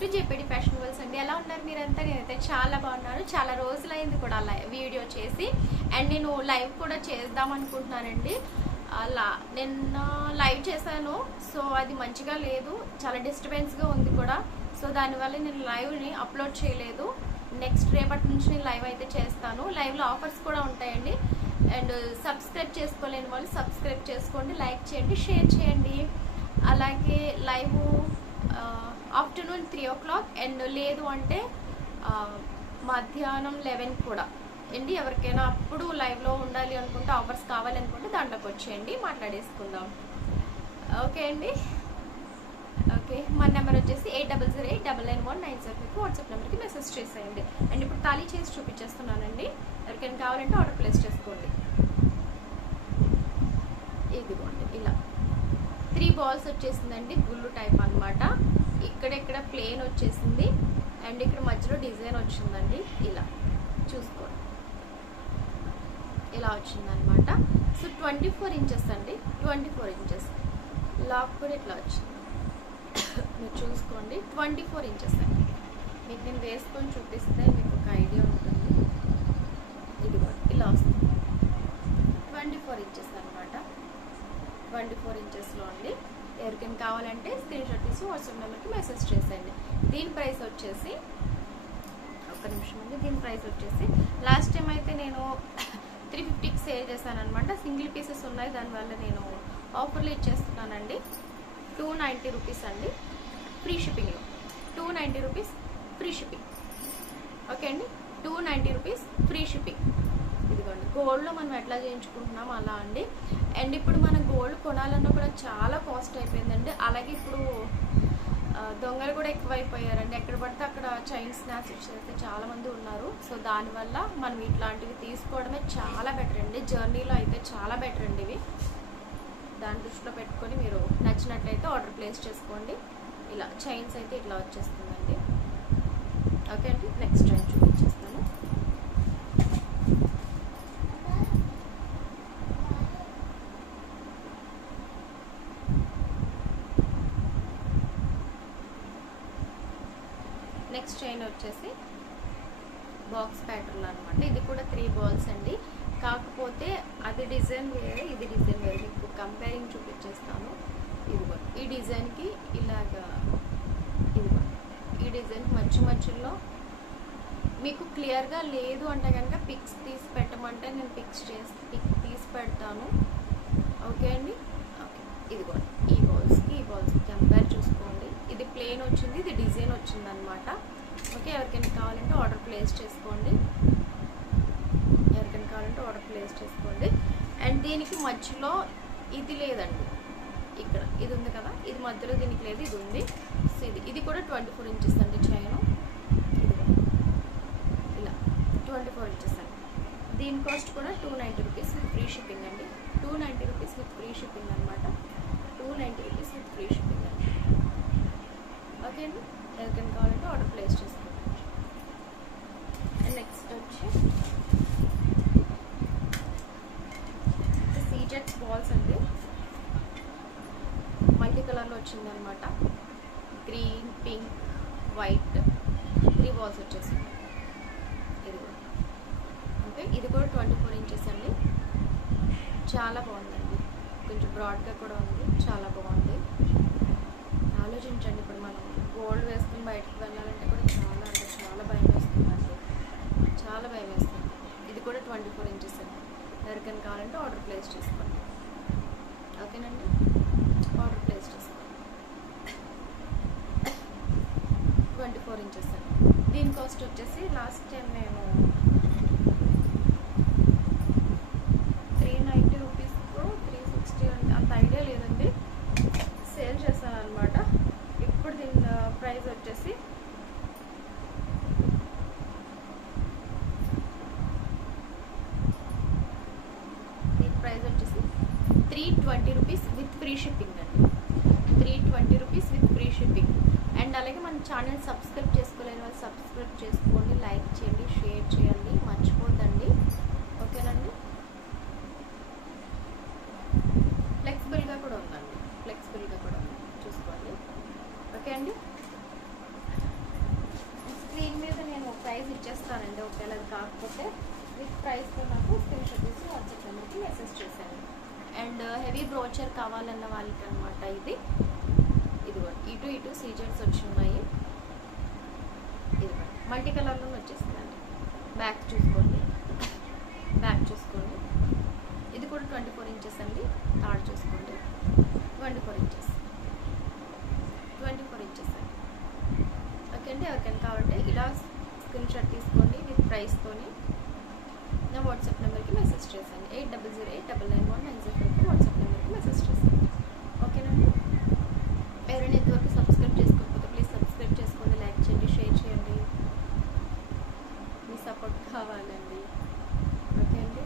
To జేపీడి ఫ్యాషనబుల్స్ అండి. ఎలా ఉన్నారు మీరంతా? నేనైతే చాలా బాగున్నాను. చాలా రోజులైంది కూడా వీడియో చేసి, అండ్ నేను లైవ్ కూడా చేద్దాం అనుకుంటున్నానండి. అలా నిన్న లైవ్ చేశాను, సో అది మంచిగా లేదు, చాలా డిస్టర్బెన్స్గా ఉంది కూడా. సో దానివల్ల నేను లైవ్ని అప్లోడ్ చేయలేదు. నెక్స్ట్ రేపటి నుంచి నేను లైవ్ అయితే చేస్తాను. లైవ్లో ఆఫర్స్ కూడా ఉంటాయండి. అండ్ సబ్స్క్రైబ్ చేసుకోలేని వాళ్ళు సబ్స్క్రైబ్ చేసుకోండి, లైక్ చేయండి, షేర్ చేయండి. అలాగే లైవ్ ఆఫ్టర్నూన్ 3 o'clock అండ్ లేదు అంటే మధ్యాహ్నం 11 కూడా అండి. ఎవరికైనా అప్పుడు లైవ్లో ఉండాలి అనుకుంటే, ఆఫర్స్ కావాలి అనుకుంటే దాంట్లోకి వచ్చేయండి, మాట్లాడేసుకుందాం. ఓకే అండి. ఓకే, మన నెంబర్ వచ్చేసి 8008991905 వాట్సాప్ నెంబర్కి మెసేజ్ చేసేయండి. అండ్ ఇప్పుడు తాళీ చేసి చూపించేస్తున్నానండి. ఎవరికైనా కావాలంటే ఆర్డర్ ప్లేస్ చేసుకోండి. ఇదిగోండి, ఇలా 3 balls వచ్చేసిందండి, గుళ్ళు టైప్ అనమాట. ఇక్కడ ప్లేన్ వచ్చేసింది అండ్ ఇక్కడ మధ్యలో డిజైన్ వచ్చిందండి. ఇలా చూసుకోండి, ఇలా వచ్చిందనమాట. సో 24 inches అండి, 24 inches. లాక్ కూడా ఇట్లా వచ్చింది, మీరు చూసుకోండి. 24 inches అండి. మీకు నేను వేసుకొని చూపిస్తే మీకు ఒక ఐడియా ఉంటుంది. ఇదిగో ఇలా వస్తుంది, 24 inches అనమాట. 24 inchesలో అండి. ఎవరికైనా కావాలంటే స్క్రీన్ షాట్ తీసి వాట్సాప్ నెంబర్కి మెసేజ్ చేసేయండి. దీని ప్రైస్ వచ్చేసి, ఒక్క నిమిషం అండి, దీని ప్రైస్ వచ్చేసి లాస్ట్ టైం అయితే నేను 350కి సేల్ చేశాను అనమాట. సింగిల్ పీసెస్ ఉన్నాయి, దానివల్ల నేను ఆఫర్లు ఇచ్చేస్తున్నానండి. 290 rupees అండి, ఫ్రీ షిప్పింగ్లో. 290 rupees ఫ్రీ షిప్పింగ్. ఓకే అండి, 290 rupees ఫ్రీ షిప్పింగ్. ఇదిగోండి, గోల్డ్లో మనం ఎట్లా చేయించుకుంటున్నాం అలా అండి. అండ్ ఇప్పుడు మన గోల్డ్ కొనాలన్నా కూడా చాలా కాస్ట్ అయిపోయిందండి. అలాగే ఇప్పుడు దొంగలు కూడా ఎక్కువైపోయారండి. ఎక్కడ పడితే అక్కడ చైన్ స్నాప్స్ ఇచ్చేస్తే చాలామంది ఉన్నారు. సో దానివల్ల మనం ఇట్లాంటివి తీసుకోవడమే చాలా బెటర్ అండి. జర్నీలో అయితే చాలా బెటర్ అండి ఇవి. దాని దృష్టిలో పెట్టుకొని మీరు నచ్చినట్లయితే ఆర్డర్ ప్లేస్ చేసుకోండి. ఇలా చైన్స్ అయితే ఇట్లా వచ్చేస్తుందండి. ఓకే అండి, నెక్స్ట్ చైన్ చూపించేస్తాను. నెక్స్ట్ చైన్ వచ్చేసి బాక్స్ ప్యాటర్న్ అనమాట. ఇది కూడా 3 balls అండి. కాకపోతే అది డిజైన్ వేరే, ఇది డిజైన్ వేరే. మీకు కంపేరింగ్ చూపించేస్తాను. ఇదిగో ఈ డిజైన్కి ఇలాగా, ఇదిగో ఈ డిజైన్కి మధ్యలో మీకు క్లియర్గా లేదు అంటే కనుక పిక్స్ తీసి పెట్టమంటే నేను పిక్ తీసి పెడతాను. ఓకే అండి. ఓకే, ఇదిగో ఈ బాల్స్కి కంపేర్ చూసుకోండి. ఇది ప్లేన్ వచ్చింది, ఇది డిజైన్ వచ్చింది అనమాట. ఓకే, ఎవరికైనా కావాలంటే ఆర్డర్ ప్లేస్ చేసుకోండి. అండ్ దీనికి మధ్యలో ఇది లేదండి, ఇక్కడ ఇది ఉంది కదా, ఇది మధ్యలో దీనికి లేదు, ఇది ఉంది. సో ఇది కూడా 24 inches అండి చైన్. ఇది ఇలా 24 inches అండి. దీని కాస్ట్ కూడా 290 rupees విత్ ఫ్రీ షిప్పింగ్ అండి. 290 rupees విత్ ఫ్రీ షిప్పింగ్ అనమాట. 290 rupees విత్ ఫ్రీ షిప్పింగ్ అండి. ఓకే అండి, ఎవరికైనా కావాలంటే ఆర్డర్ ప్లేస్ చేసుకోండి. అండ్ నెక్స్ట్ వచ్చి సీజెట్స్ బాల్స్ అండి. మల్టీ కలర్లో వచ్చింది అనమాట. గ్రీన్, పింక్, వైట్ 3 balls వచ్చేసింది. ఇది కూడా ఓకే, ఇది కూడా 24 inches అండి. చాలా బాగుందండి, కొంచెం బ్రాడ్గా కూడా ఉంది, చాలా బాగుంది. ఆలోచించండి, ఇప్పుడు మనం గోల్డ్ వేసుకుని బయటకు వెళ్ళాలంటే కూడా చాలా భయం వేస్తుందండి, చాలా భయం వేస్తుంది. ఇది కూడా 24 inches అండి. ఎవరికైనా కావాలంటే ఆర్డర్ ప్లేస్ చేసుకోండి. ఓకేనండి, ఆర్డర్ ప్లేస్ చేసుకోండి. 24 inches అండి. దీని కాస్ట్ వచ్చేసి లాస్ట్ టైం మేము 390 rupees 360 అంత ఐడియా లేదండి, సేల్ చేశాను అనమాట. ఇప్పుడు దీని ప్రైస్ వచ్చేసి $320 విత్ ఫ్రీ షిప్పింగ్ అండి. 320 rupees with free shipping. And అలాగే మన ఛానల్ సబ్స్క్రైబ్ చేసుకోలేని వాళ్ళు సబ్స్క్రైబ్ చేసుకోండి, లైక్ చేయండి, షేర్ చేయండి, మర్చిపోద్దండి. ఓకేనండి. ఫ్లెక్సిబుల్గా కూడా ఉందండి, చూసుకోండి. ఓకే అండి. ఇచ్చేస్తానండి. ఒకవేళ అది కాకపోతే విత్ ప్రైస్తో నాకు స్క్రీన్ షాట్ తీసి వాట్సాప్ నెంబర్కి మెసేజ్ చేశాను. అండ్ హెవీ బ్రోచర్ కావాలన్న వాళ్ళకి అనమాట ఇది. ఇదిగో ఇటు సీజర్స్ వచ్చి ఉన్నాయి. ఇదిగో మల్టీ కలర్లో వచ్చేస్తుందండి. బ్యాక్ చూసుకోండి, బ్యాక్ చూసుకోండి. ఇది కూడా 24 ఇంచెస్ అండి. థర్డ్ చూసుకోండి, 24 ఇంచెస్, 24 ఇంచెస్ అండి. ఓకే అండి, ఎవరికైనా కావాలంటే ఇలా స్క్రీన్ షాట్ తీసుకోండి విత్ ప్రైస్తోని నా వాట్సాప్ నెంబర్కి మెసేజ్ చేశాను. 8008991905 వాట్సాప్ నెంబర్కి మెసేజ్ చేశాను. ఓకేనండి, ఎవరైనా ఇంతవరకు సబ్స్క్రైబ్ చేసుకోకపోతే ప్లీజ్ సబ్స్క్రైబ్ చేసుకోండి, లైక్ చేయండి, షేర్ చేయండి. మీ సపోర్ట్ కావాలండి. ఓకే అండి,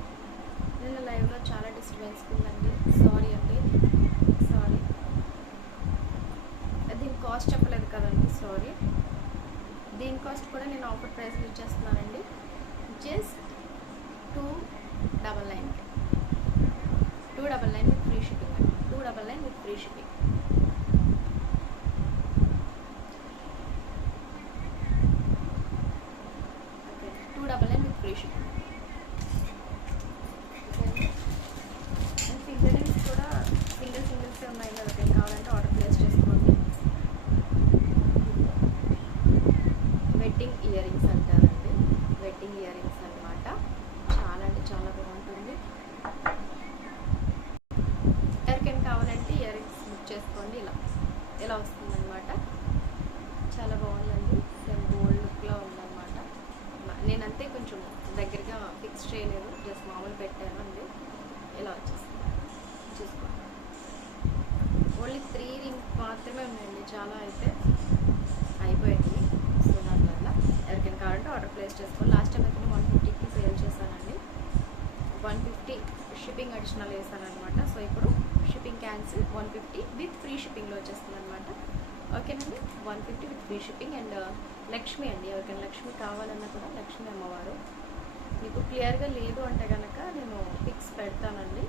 నేను లైవ్లో చాలా డిస్టర్బెన్స్ ఉందండి. సారీ అండి, సారీ. దీని కాస్ట్ చెప్పలేదు కదండి, సారీ. దీని కాస్ట్ కూడా నేను ఆఫర్ ప్రైస్లో ఇచ్చేస్తున్నానండి. జస్ట్ 299 విత్ ఫ్రీ షిప్పింగ్ అండి. 299 with free shipping. Okay, 299 with free shipping. And finger rings కూడా సింగిల్సే ఉన్నాయి కదా, కావాలంటే ఆర్డర్ ప్లేస్ చేసుకోండి. వెడ్డింగ్ ఇయర్ రింగ్స్ అంటారండి, వెడ్డింగ్ ఇయర్ రింగ్స్ అనమాట. చాలా అంటే చాలా బాగుంటుంది. ఎవరికైనా కావాలంటే ఇయర్ రింగ్స్ బుక్ చేసుకోండి. ఇలా వస్తుందన్నమాట. చాలా బాగుందండి, సేమ్ గోల్డ్ లుక్లో ఉందన్నమాట. నేనంతే కొంచెం దగ్గరగా ఫిక్స్ చేయలేదు, జస్ట్ మామూలు పెట్టాను అండి. ఇలా వచ్చేస్తుంది, చూసుకోండి. ఓన్లీ 3 రింగ్స్ మాత్రమే ఉన్నాయండి, చాలా అయితే అయిపోయింది. సో దానివల్ల ఎవరికైనా కావాలంటే ఆర్డర్ ప్లేస్ చేసుకోండి. లాస్ట్ టైం అయితే 150కి సేల్ చేశానండి. 150 షిప్పింగ్ అడిషనల్ వేసాను అనమాట. సో ఇప్పుడు షిప్పింగ్ క్యాన్సిల్. 150 విత్ ఫ్రీ షిప్పింగ్లో వచ్చేస్తుంది అనమాట. ఓకేనండి, 150 with free shipping. And Lakshmi అండి, ఎవరికైనా లక్ష్మి కావాలన్నా కూడా లక్ష్మి అమ్మవారు. మీకు క్లియర్గా లేదు అంటే కనుక నేను పిక్స్ పెడతానండి.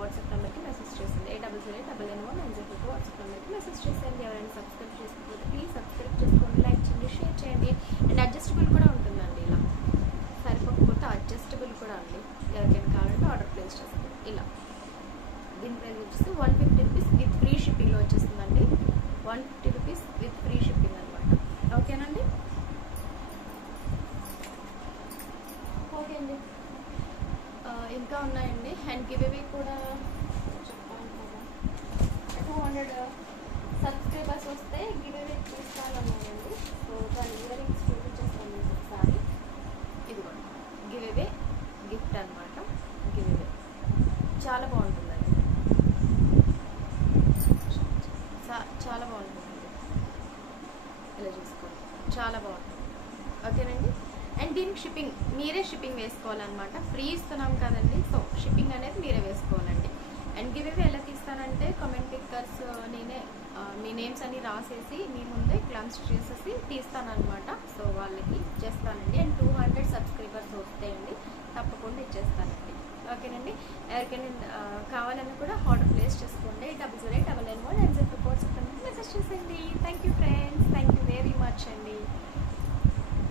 వాట్సాప్ నెంబర్కి మెసేజ్ చేసింది. 8008991905 వాట్సాప్ నెంబర్కి మెసేజ్ చేసేయండి. ఎవరైనా సబ్స్క్రైబ్ చేసుకోకపోతే ప్లీజ్ సబ్స్క్రైబ్ చేసుకోండి, లైక్ చేయండి, షేర్ చేయండి. అండ్ అడ్జస్టబుల్ కూడా ఉంటుందండి. ఇలా సరిపోకపోతే అడ్జస్టబుల్ కూడా అండి. ఎవరికైనా కావాలంటే ఆర్డర్ ప్లేస్ చేసుకోండి. ఇలా దీని ప్రైస్ వచ్చేసి 150 రూపీస్ విత్ ఫ్రీ షిప్పింగ్లో వచ్చేస్తుందండి. 150 రూపీస్ విత్ ఫ్రీ షిప్పింగ్ అనమాట. ఓకేనండి, ఓకే అండి. ఇంకా ఉన్నాయండి. అండ్ గివ్ అవే కూడా చెప్పాను కదా, 200 సబ్స్క్రైబర్స్ వస్తే గివ్ అవే తీసుకోవాలన్నానండి. సో దాని ఇయర్ రింగ్స్ చూపించేస్తాను మీకు ఒకసారి. ఇదిగోండి గివ్ అవే గిఫ్ట్ అనమాట. గివ్ అవే చాలా బాగుంటుందండి, చాలా బాగుంటుందండి. ఇలా చూసుకోండి, చాలా బాగుంటుంది. ఓకేనండి, అండ్ దీనికి షిప్పింగ్ మీరే షిప్పింగ్ వేసుకోవాలన్నమాట. ఫ్రీ ఇస్తున్నాం కదండి, సో షిప్పింగ్ అనేది మీరే వేసుకోవాలండి. అండ్ గివ్ అవే ఎలా తీస్తానంటే కామెంట్ పిక్కర్స్ నేనే మీ నేమ్స్ అన్ని రాసేసి మీ ముందే క్లమ్స్ చేసేసి తీస్తానమాట. సో వాళ్ళకి ఇచ్చేస్తానండి. అండ్ 200 సబ్స్క్రైబర్స్ వస్తాయండి, తప్పకుండా ఇచ్చేస్తానండి. ఓకేనండి, ఎవరికైనా కావాలన్నా కూడా ఆర్డర్ ప్లేస్ చేసుకోండి. 8008991905 మెసేజ్ చేసేయండి. Thank you friends, thank you very much అండి.